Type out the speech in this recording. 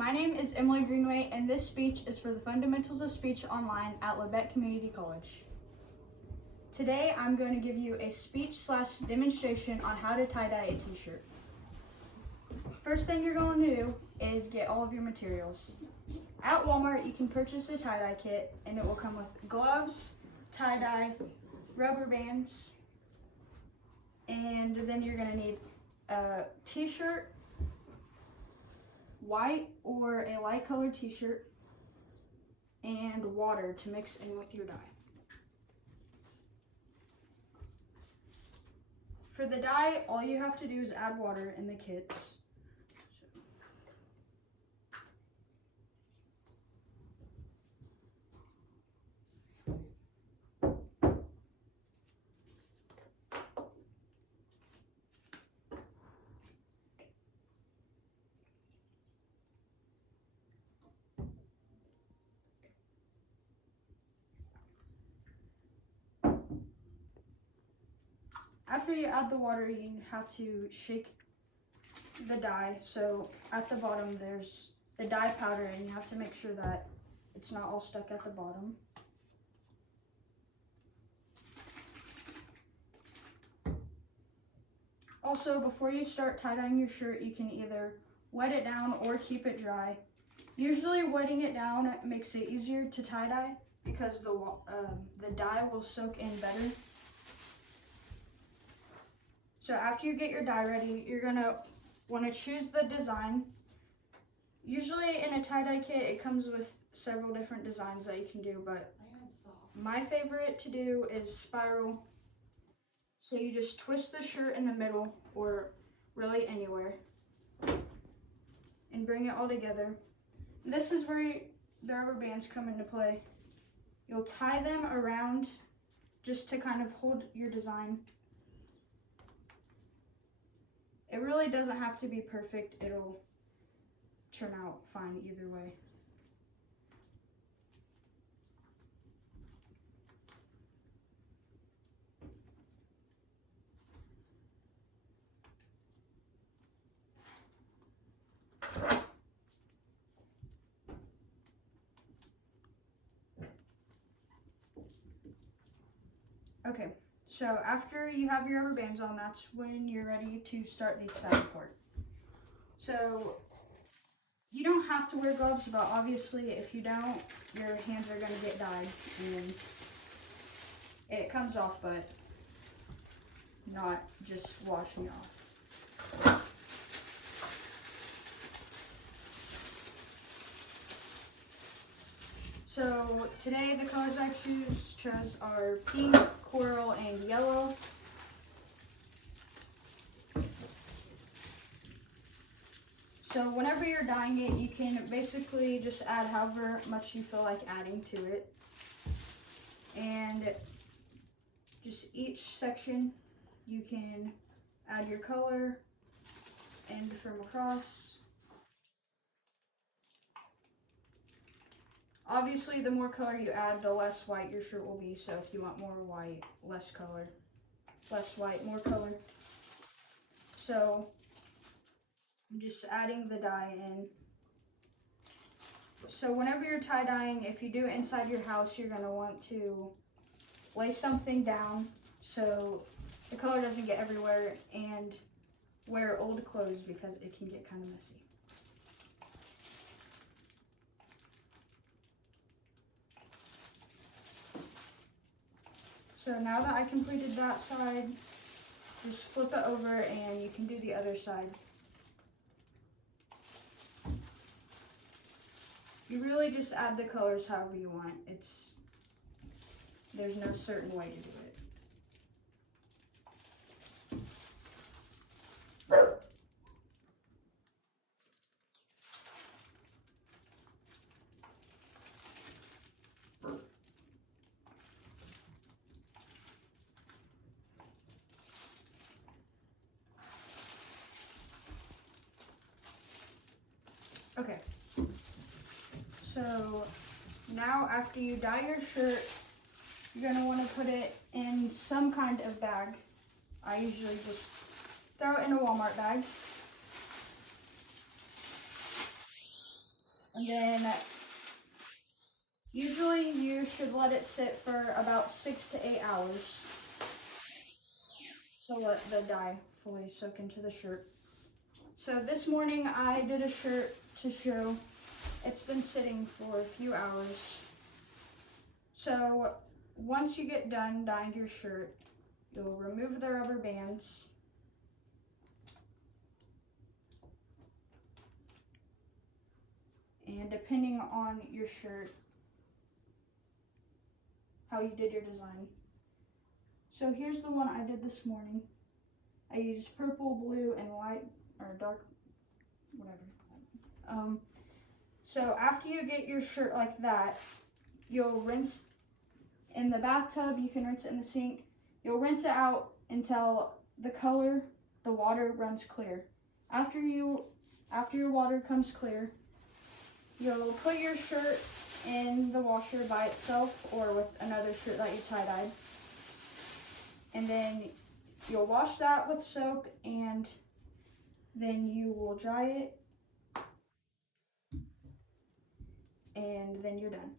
My name is Emily Greenway, and this speech is for the Fundamentals of Speech Online at Labette Community College. Today, I'm going to give you a speech/demonstration on how to tie-dye a t-shirt. First thing you're going to do is get all of your materials. At Walmart, you can purchase a tie-dye kit, and it will come with gloves, tie-dye, rubber bands, and then you're going to need a t-shirt, white or a light colored t-shirt, and water to mix in with your dye. For the dye, all you have to do is add water in the kits. After you add the water, you have to shake the dye. So at the bottom there's the dye powder, and you have to make sure that it's not all stuck at the bottom. Also, before you start tie-dyeing your shirt, you can either wet it down or keep it dry. Usually wetting it down makes it easier to tie-dye because the dye will soak in better. So after you get your dye ready, you're gonna want to choose the design. Usually in a tie-dye kit, it comes with several different designs that you can do, but my favorite to do is spiral. So you just twist the shirt in the middle, or really anywhere, and bring it all together. This is where the rubber bands come into play. You'll tie them around just to kind of hold your design. It really doesn't have to be perfect. It'll turn out fine either way. Okay, so after you have your rubber bands on, that's when you're ready to start the exciting part. So you don't have to wear gloves, but obviously if you don't, your hands are going to get dyed and it comes off, but not just washing off. So today the colors I chose are pink, coral, and yellow. So whenever you're dyeing it, you can basically just add however much you feel like adding to it. And just each section you can add your color and from across. Obviously, the more color you add, the less white your shirt will be. So if you want more white, less color. Less white, more color. So I'm just adding the dye in. So whenever you're tie-dyeing, if you do it inside your house, you're going to want to lay something down so the color doesn't get everywhere, and wear old clothes because it can get kind of messy. So now that I completed that side, just flip it over and you can do the other side. You really just add the colors however you want. There's no certain way to do it. Okay, so now after you dye your shirt, you're going to want to put it in some kind of bag. I usually just throw it in a Walmart bag. And then usually you should let it sit for about 6 to 8 hours to let the dye fully soak into the shirt. So this morning I did a shirt to show. It's been sitting for a few hours. So once you get done dyeing your shirt, you'll remove the rubber bands. And depending on your shirt, how you did your design. So here's the one I did this morning. I used purple, blue, and white, or dark, whatever. So after you get your shirt like that, you'll rinse in the bathtub. You can rinse it in the sink. You'll rinse it out until the water runs clear. After your water comes clear, you'll put your shirt in the washer by itself or with another shirt that you tie-dyed. And then you'll wash that with soap, and then you will dry it, and then you're done.